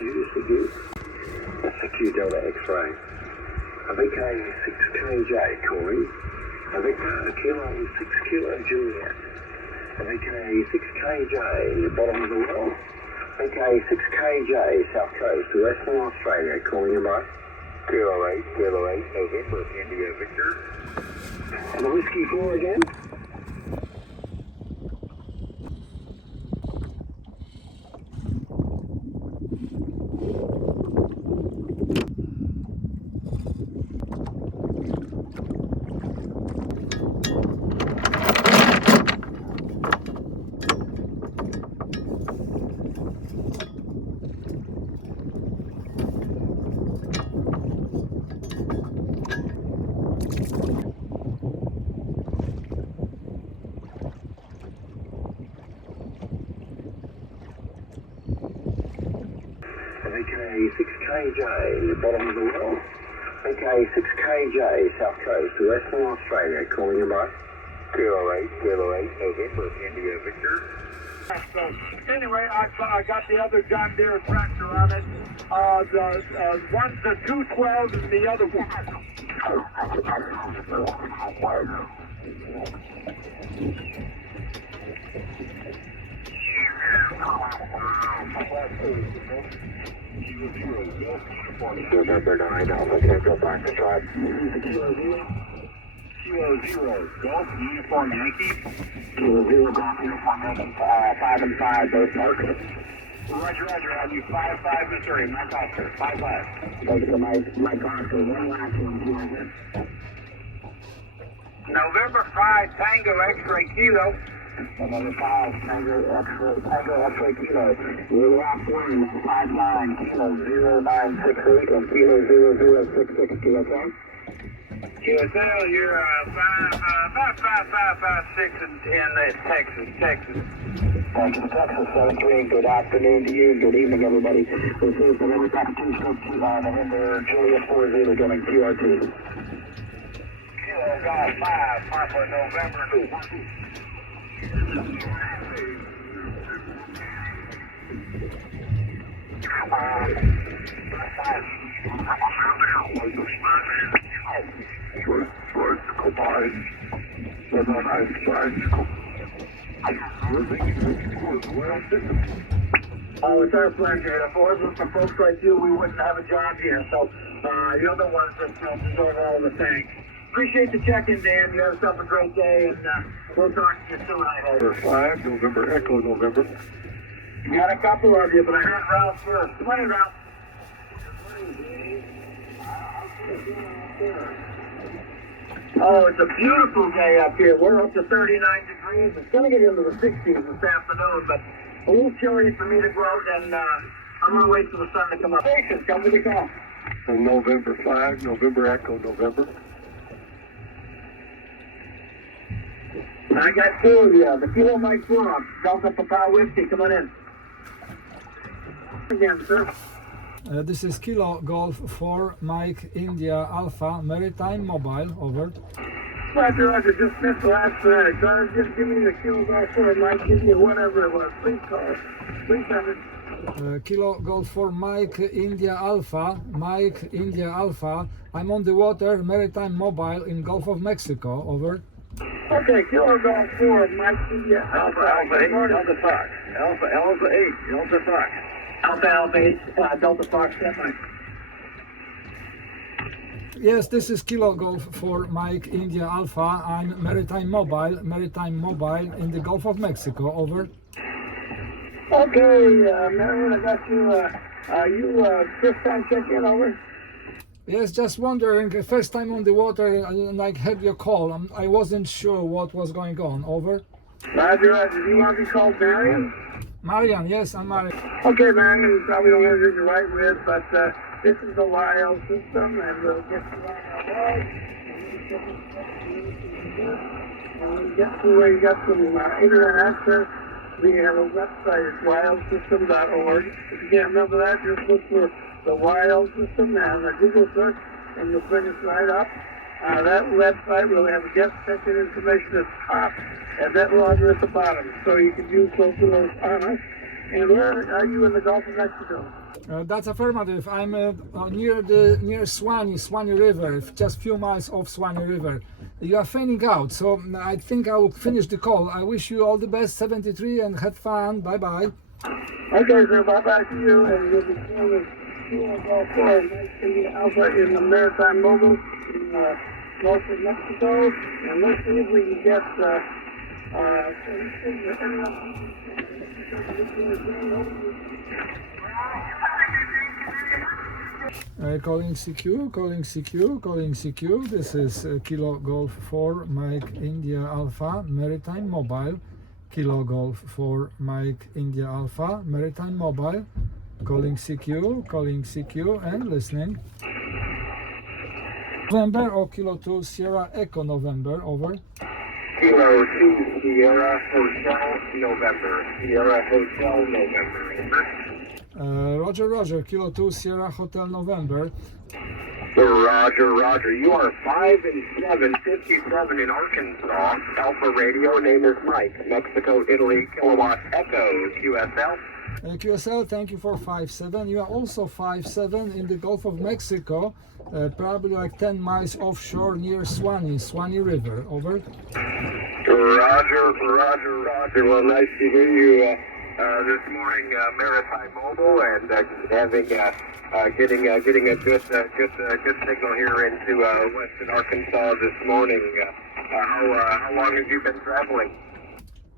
CQ. That's CQ Delta X-ray. VK 6KJ calling. Kilo 6 Kilo Juliet. VK 6KJ, bottom of the well. VK 6KJ, South Coast, Western Australia, calling you by. Kilo 8, November, India Victor. And the Whiskey 4 again. VK 6KJ, bottom of the well. VK 6KJ, South Coast, Western Australia, calling you by. Kilo 8, November, India Victor. So anyway, I got the other John Deere tractor on it. One's the 212 and the other one. November 9, Alpha Tango, back to drive. Kilo 0, Golf Uniform Yankee. Kilo 0, Golf Uniform Yankee, 5 and 5, both markers. Roger, I'll do 5-5 Missouri, Mike Oscar, 5-5. Thanks for Mike Oscar, one last one. November 5, Tango X-Ray Kilo. November 5, Tango X-Ray Kilo. Your last one, 5-9, Kilo 0968 and Kilo 0066, okay? QSL, you're 5, 6, and 10. That's Texas. Thank you, Texas 73. Good afternoon to you. Good evening, everybody. This is the November 2 November Juliet 40 going QRT. Kilo Golf 5, Papa November 2. Oh, it's our pleasure. If it wasn't for folks like you, we wouldn't have a job here. So, you're the ones that deserve all the thanks. Appreciate the check-in, Dan. You have yourself a great day, and we'll talk to you soon, I hope. November 5, November, Echo November. Got a couple of you, but I heard Ralph first. Come on in, Ralph. Oh, it's a beautiful day up here. We're up to 39 degrees. It's going to get into the 60s this afternoon, but a little chilly for me to go out, and I'm going to wait for the sun to come up. Patience, come with the call. November 5, November, Echo November. I got two of you. The Kilo Mike 4, Delta Papa Whiskey. Come on in. Again, sir. This is Kilo Golf 4 Mike India Alpha Maritime Mobile, over. Roger, just missed the last minute. Just give me the Kilo Golf 4 Mike India, whatever it was. Please call. Please have it. Kilo Golf 4 Mike India Alpha, I'm on the water, Maritime Mobile in Gulf of Mexico, over. Okay, Kilo Golf 4 Mike India Alpha 8, Delta Fox. Alpha 8, Delta Fox. Alpha 8, Delta Fox, Mike. Yes, this is Kilo Golf 4 Mike India Alpha. I'm Maritime Mobile in the Gulf of Mexico, over. Okay, Marion, I got you. You first time check-in, over? Yes, just wondering, first time on the water, and I heard your call. I wasn't sure what was going on, over. Roger, do you want to be called Marion? Marian, yes, I'm Marian. Okay, Marion, you probably don't have anything to write with, but this is the YL system, and we'll get to that. And when you get to where you got some internet access, we have a website, it's ylsystem.org. If you can't remember that, just look for the YL system and a Google search, and you'll bring us right up. That website will have guest section information at the top, and that logger at the bottom. So you can use both of those on us. And where are you in the Gulf of Mexico? That's affirmative. I'm near Swanee River, just a few miles off Swanee River. You are fading out, so I think I will finish the call. I wish you all the best, 73, and have fun. Bye bye. Okay, sir. Bye bye to you, and you'll be seeing the Golf 4 Alpha in the Maritime Mobile in Gulf of Mexico. And let's see if we can get calling CQ, calling CQ, calling CQ. This is Kilo Golf 4 Mike India Alpha Maritime Mobile. Kilo Golf 4 Mike India Alpha Maritime Mobile. Calling CQ and listening. November or Kilo 2 Sierra Echo November, over. Kilo 2 Sierra Hotel November. Sierra Hotel November. Over. Roger, Kilo 2 Sierra Hotel November. Roger. You are 5 and 7, 57 in Arkansas. Alpha Radio, name is Mike. Mexico, Italy, Kilowatt Echo, QSL. QSL, thank you for 5-7. You are also 5-7 in the Gulf of Mexico, probably like 10 miles offshore near Swanee River, over. Roger. Well, nice to hear you this morning, Maritime Mobile, and getting a good signal here into western Arkansas this morning. How long have you been traveling?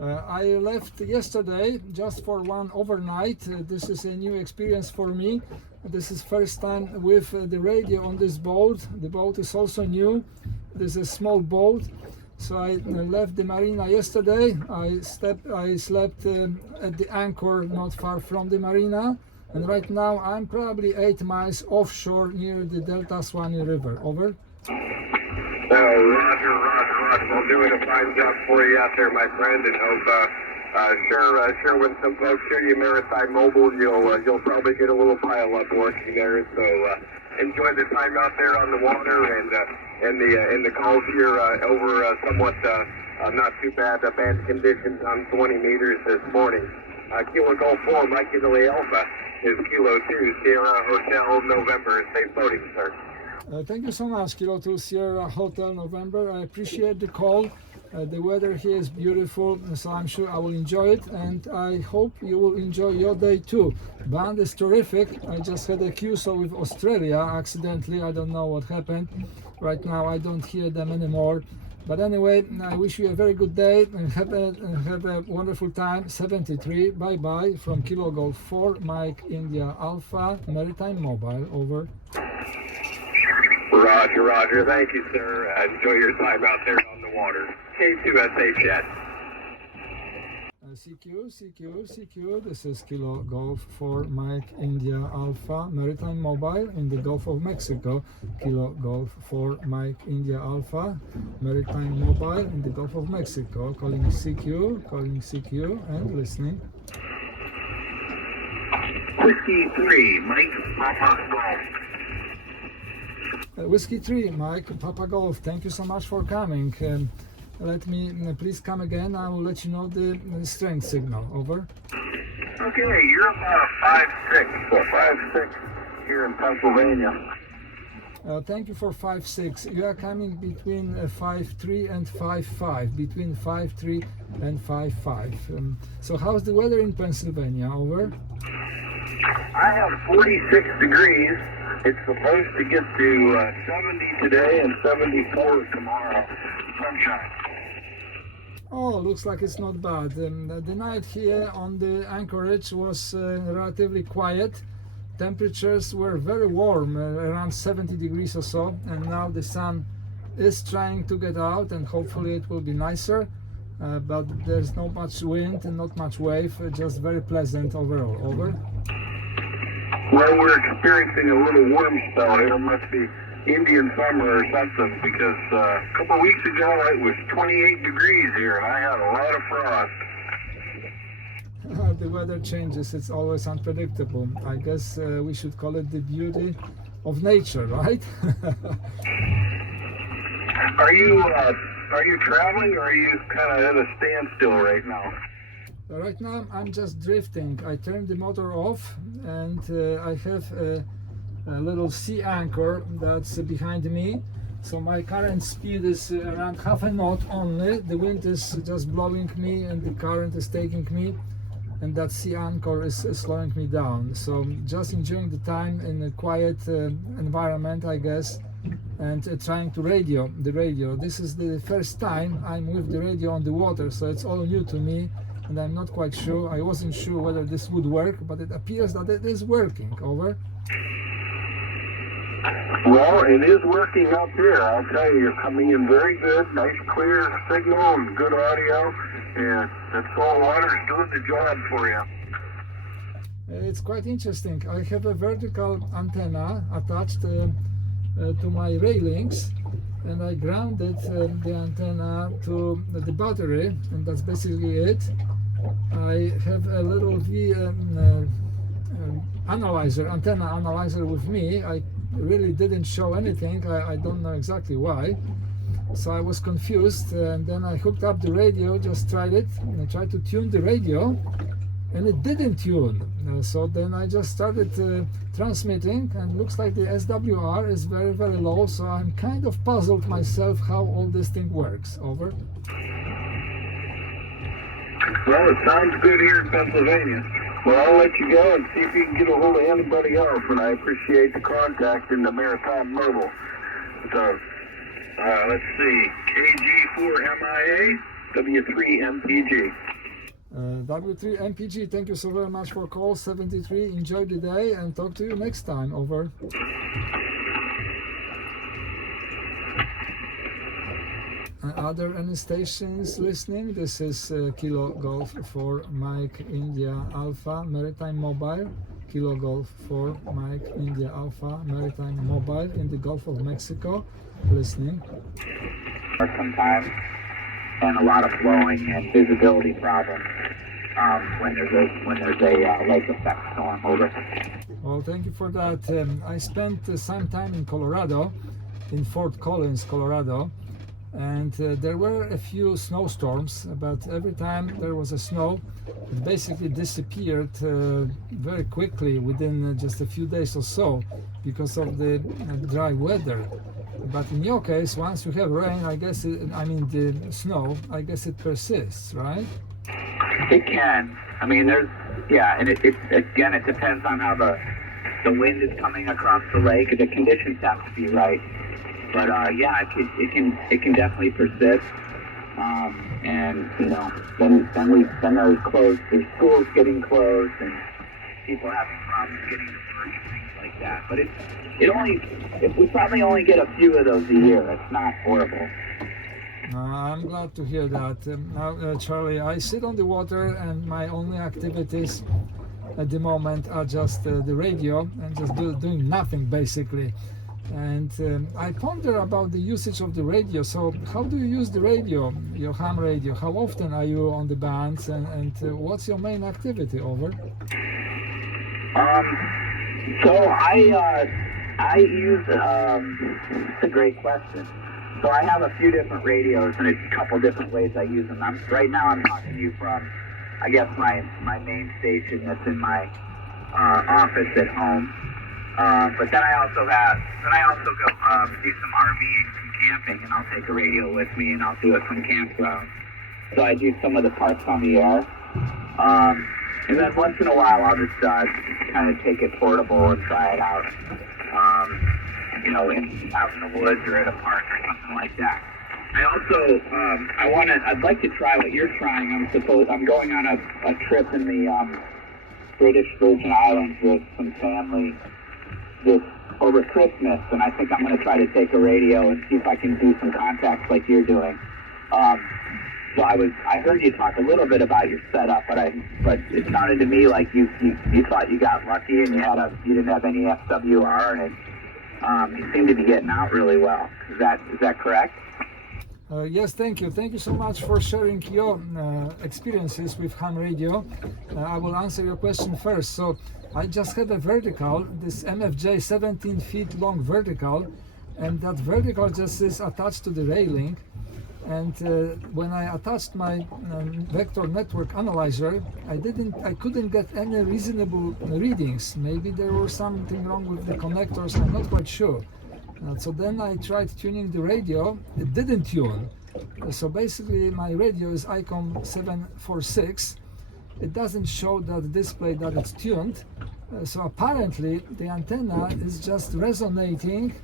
I left yesterday just for one overnight. This is a new experience for me. This is first time with the radio on this boat. The boat is also new. This is a small boat. So I left the marina yesterday. I slept at the anchor not far from the marina. And right now I'm probably 8 miles offshore near the Delta Swanee River. Over. Roger. Well, doing a fine job for you out there, my friend, and hope sure when some folks hear you Maritime Mobile, you'll probably get a little pile up working there. So enjoy the time out there on the water and the calls here over somewhat not too bad conditions on 20 meters this morning. Kilo Golf 4 Mike Italy Alpha is Kilo 2 Sierra Hotel November. Safe boating, sir. Thank you so much, Kilo 2 Sierra Hotel November. I appreciate the call. The weather here is beautiful, so I'm sure I will enjoy it, and I hope you will enjoy your day too. Band is terrific. I just had a QSO with Australia accidentally. I don't know what happened. Right now I don't hear them anymore. But anyway, I wish you a very good day and have a wonderful time. 73, bye-bye from Kilo Golf 4 Mike India Alpha Maritime Mobile, over. Roger. Thank you, sir. Enjoy your time out there on the water. K2SA chat. CQ. This is Kilo Golf 4 Mike India Alpha Maritime Mobile in the Gulf of Mexico. Kilo Golf 4 Mike India Alpha Maritime Mobile in the Gulf of Mexico. Calling CQ and listening. Whiskey 3, Mike Papa Golf. Whiskey 3, Mike Papa Golf. Thank you so much for coming. Let me please come again. I will let you know the strength signal. Over. Okay, you're about 5'6" here in Pennsylvania. Thank you for 5'6". You are coming between 5'3" and 5'5". Between 5'3" and 5'5". So how's the weather in Pennsylvania? Over. I have 46 degrees. It's supposed to get to 70 today and 74 tomorrow. Sunshine. Oh, looks like it's not bad. The night here on the anchorage was relatively quiet. Temperatures were very warm, around 70 degrees or so, and now the sun is trying to get out, and hopefully it will be nicer. But there's not much wind and not much wave, just very pleasant overall. Over. Well, we're experiencing a little warm spell here. It must be Indian summer or something, because a couple of weeks ago it was 28 degrees here and I had a lot of frost. The weather changes, it's always unpredictable. I guess we should call it the beauty of nature, right? Are you traveling, or are you kind of at a standstill right now? Right now I'm just drifting. I turned the motor off, and I have a little sea anchor that's behind me. So my current speed is around half a knot only. The wind is just blowing me and the current is taking me, and that sea anchor is slowing me down. So just enjoying the time in a quiet environment, I guess, and trying to radio the radio. This is the first time I'm with the radio on the water, so it's all new to me, and I'm not quite sure. I wasn't sure whether this would work, but it appears that it is working. Over. Well, it is working up here. I'll tell you, you're coming in very good, nice clear signal and good audio, and that salt water is doing the job for you. It's quite interesting. I have a vertical antenna attached to my railings, and I grounded the antenna to the battery, and that's basically it. I have a little antenna analyzer with me. I really didn't show anything. I don't know exactly why, so I was confused, and then I hooked up the radio, just tried it, and I tried to tune the radio, and it didn't tune. So then I just started transmitting, and looks like the SWR is very, very low, so I'm kind of puzzled myself how all this thing works. Over. Well, it sounds good here in Pennsylvania. Well, I'll let you go and see if you can get a hold of anybody else, and I appreciate the contact in the Maritime Mobile. So, let's see, KG4MIA, W3MPG. W3MPG, thank you so very much for call 73. Enjoy the day and talk to you next time. Over. Are there any stations listening? This is Kilo Golf 4 Mike India Alpha Maritime Mobile. Kilo Golf 4 Mike India Alpha Maritime Mobile in the Gulf of Mexico. Listening. Sometimes, and a lot of flowing and visibility problems when there's a lake effect storm. Over. Well, thank you for that. I spent some time in Colorado, in Fort Collins, Colorado. And there were a few snowstorms, but every time there was a snow, it basically disappeared very quickly within just a few days or so because of the dry weather. But in your case, once you have rain, I guess, the snow, I guess it persists, right? It can. I mean, and it again, it depends on how the wind is coming across the lake. The conditions have to be right. But it can definitely persist, and then there's schools getting closed, and people having problems getting to work and things like that. But we probably only get a few of those a year. It's not horrible. I'm glad to hear that. Now, Charlie, I sit on the water, and my only activities at the moment are just the radio and just doing nothing basically. And I ponder about the usage of the radio. So how do you use the radio, your ham radio? How often are you on the bands, and what's your main activity? Over. So I use, it's a great question. So I have a few different radios and a couple different ways I use them. Right now I'm talking to you from, I guess, my main station that's in my office at home. But then I also go do some RVing, some camping, and I'll take a radio with me and I'll do it from campground. So I do some of the parts on the air. And then once in a while I'll just kind of take it portable and try it out, out in the woods or at a park or something like that. I also, I'd like to try what you're trying. I'm going on a trip in the British Virgin Islands with some family over Christmas, and I think I'm going to try to take a radio and see if I can do some contacts like you're doing. So I heard you talk a little bit about your setup, but it sounded to me like you thought you got lucky and you didn't have any FWR, and you seem to be getting out really well. Is that correct? Yes, thank you. Thank you so much for sharing your experiences with ham radio. I will answer your question first. So I just have a vertical, this MFJ 17 feet long vertical, and that vertical just is attached to the railing. And when I attached my vector network analyzer, I couldn't get any reasonable readings. Maybe there was something wrong with the connectors, I'm not quite sure. So then I tried tuning the radio, it didn't tune. So basically my radio is ICOM 746. It doesn't show that display that it's tuned. So apparently the antenna is just resonating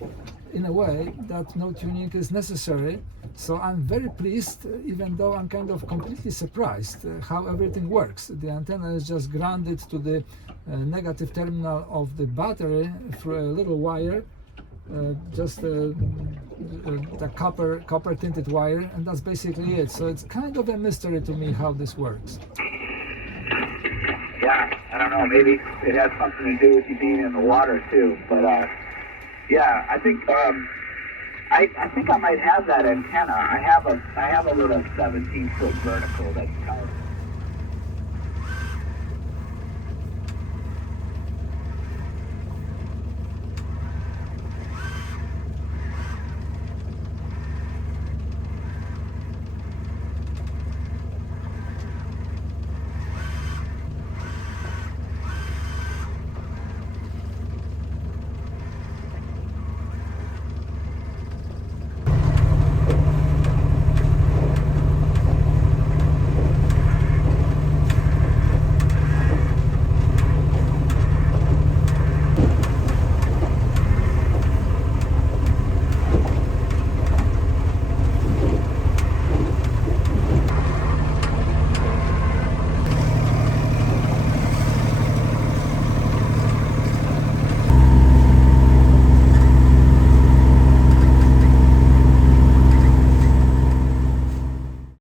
in a way that no tuning is necessary. So I'm very pleased, even though I'm kind of completely surprised how everything works. The antenna is just grounded to the negative terminal of the battery through a little wire, just the copper tinted wire, and that's basically it. So it's kind of a mystery to me how this works. Yeah, I don't know. Maybe it has something to do with you being in the water too. But yeah, I think I think I might have that antenna. I have a little 17-foot vertical that's kind of